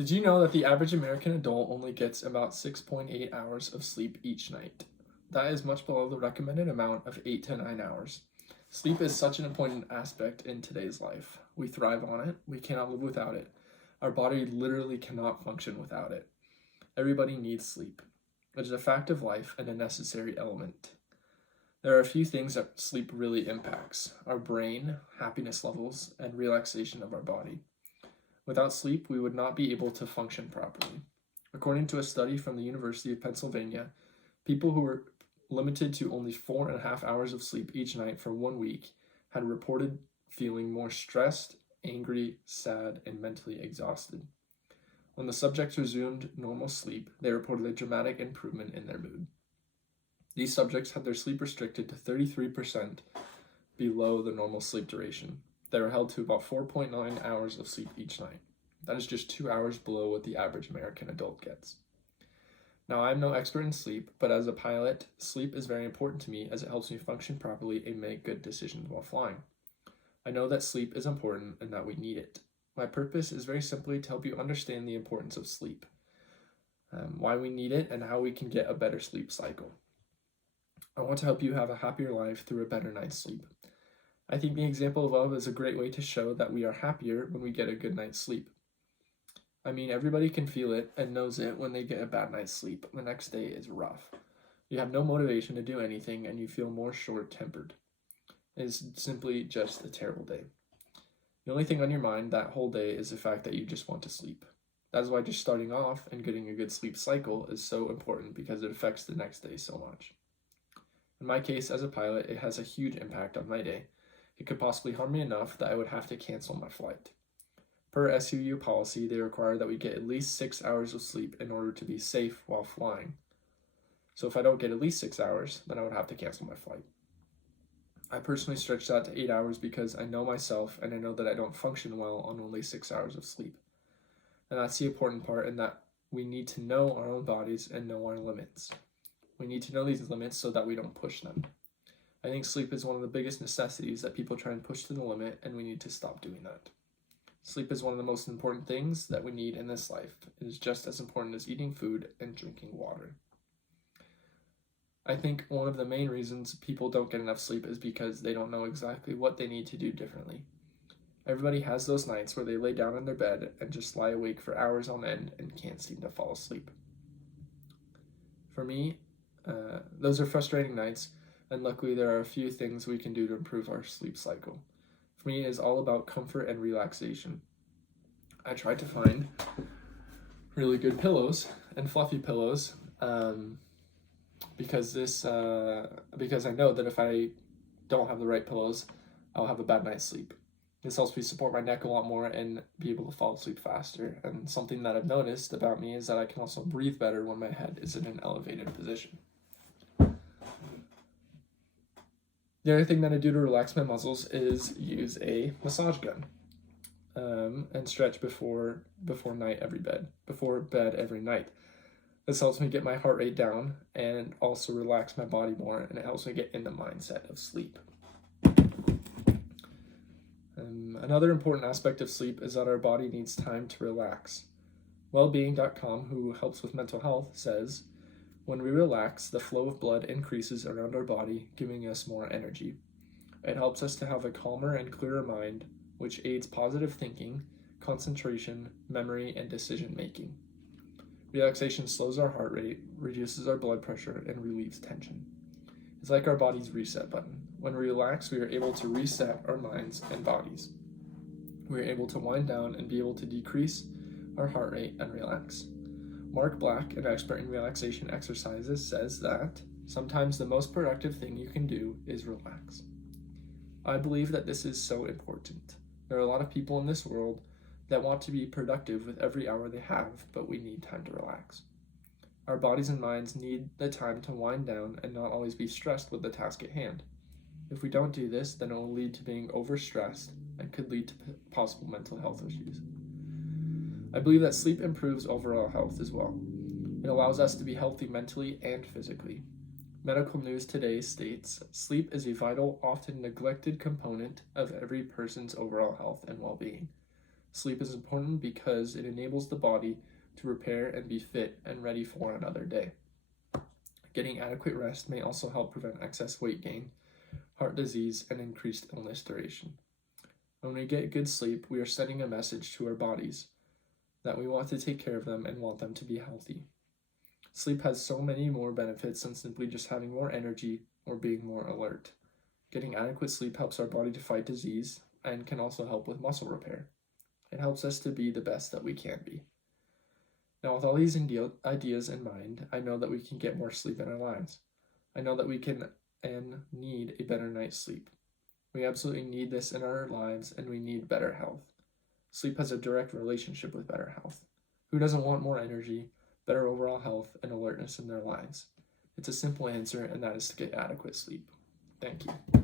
Did you know that the average American adult only gets about 6.8 hours of sleep each night? That is much below the recommended amount of 8 to 9 hours. Sleep is such an important aspect in today's life. We thrive on it. We cannot live without it. Our body literally cannot function without it. Everybody needs sleep. It is a fact of life and a necessary element. There are a few things that sleep really impacts: our brain, happiness levels, and relaxation of our body. Without sleep, we would not be able to function properly. According to a study from the University of Pennsylvania, people who were limited to only 4.5 hours of sleep each night for 1 week had reported feeling more stressed, angry, sad, and mentally exhausted. When the subjects resumed normal sleep, they reported a dramatic improvement in their mood. These subjects had their sleep restricted to 33% below the normal sleep duration. They were held to about 4.9 hours of sleep each night. That is just 2 hours below what the average American adult gets. Now, I'm no expert in sleep, but as a pilot, sleep is very important to me as it helps me function properly and make good decisions while flying. I know that sleep is important and that we need it. My purpose is very simply to help you understand the importance of sleep, why we need it, and how we can get a better sleep cycle. I want to help you have a happier life through a better night's sleep. I think the example above is a great way to show that we are happier when we get a good night's sleep. I mean, everybody can feel it and knows it when they get a bad night's sleep. The next day is rough. You have no motivation to do anything and you feel more short-tempered. It is simply just a terrible day. The only thing on your mind that whole day is the fact that you just want to sleep. That is why just starting off and getting a good sleep cycle is so important, because it affects the next day so much. In my case, as a pilot, it has a huge impact on my day. It could possibly harm me enough that I would have to cancel my flight. Per SUU policy, they require that we get at least 6 hours of sleep in order to be safe while flying. So if I don't get at least 6 hours, then I would have to cancel my flight. I personally stretch that to 8 hours because I know myself and I know that I don't function well on only 6 hours of sleep. And that's the important part, in that we need to know our own bodies and know our limits. We need to know these limits so that we don't push them. I think sleep is one of the biggest necessities that people try and push to the limit, and we need to stop doing that. Sleep is one of the most important things that we need in this life. It is just as important as eating food and drinking water. I think one of the main reasons people don't get enough sleep is because they don't know exactly what they need to do differently. Everybody has those nights where they lay down in their bed and just lie awake for hours on end and can't seem to fall asleep. For me, those are frustrating nights, and luckily there are a few things we can do to improve our sleep cycle. For me, it is all about comfort and relaxation. I try to find really good pillows and fluffy pillows, because I know that if I don't have the right pillows, I'll have a bad night's sleep. This helps me support my neck a lot more and be able to fall asleep faster. And something that I've noticed about me is that I can also breathe better when my head is in an elevated position. The other thing that I do to relax my muscles is use a massage gun, and stretch before bed every night. This helps me get my heart rate down and also relax my body more, and it helps me get in the mindset of sleep. Another important aspect of sleep is that our body needs time to relax. Wellbeing.com, who helps with mental health, says, "When we relax, the flow of blood increases around our body, giving us more energy. It helps us to have a calmer and clearer mind, which aids positive thinking, concentration, memory, and decision making. Relaxation slows our heart rate, reduces our blood pressure, and relieves tension. It's like our body's reset button. When we relax, we are able to reset our minds and bodies. We are able to wind down and be able to decrease our heart rate and relax." Mark Black, an expert in relaxation exercises, says that sometimes the most productive thing you can do is relax. I believe that this is so important. There are a lot of people in this world that want to be productive with every hour they have, but we need time to relax. Our bodies and minds need the time to wind down and not always be stressed with the task at hand. If we don't do this, then it will lead to being overstressed and could lead to possible mental health issues. I believe that sleep improves overall health as well. It allows us to be healthy mentally and physically. Medical News Today states, "Sleep is a vital, often neglected component of every person's overall health and well-being. Sleep is important because it enables the body to repair and be fit and ready for another day. Getting adequate rest may also help prevent excess weight gain, heart disease, and increased illness duration. When we get good sleep, we are sending a message to our bodies that we want to take care of them and want them to be healthy. Sleep has so many more benefits than simply just having more energy or being more alert. Getting adequate sleep helps our body to fight disease and can also help with muscle repair. It helps us to be the best that we can be. Now, with all these ideas in mind, I know that we can get more sleep in our lives. I know that we can and need a better night's sleep. We absolutely need this in our lives, and we need better health. Sleep has a direct relationship with better health. Who doesn't want more energy, better overall health, and alertness in their lives? It's a simple answer, and that is to get adequate sleep. Thank you.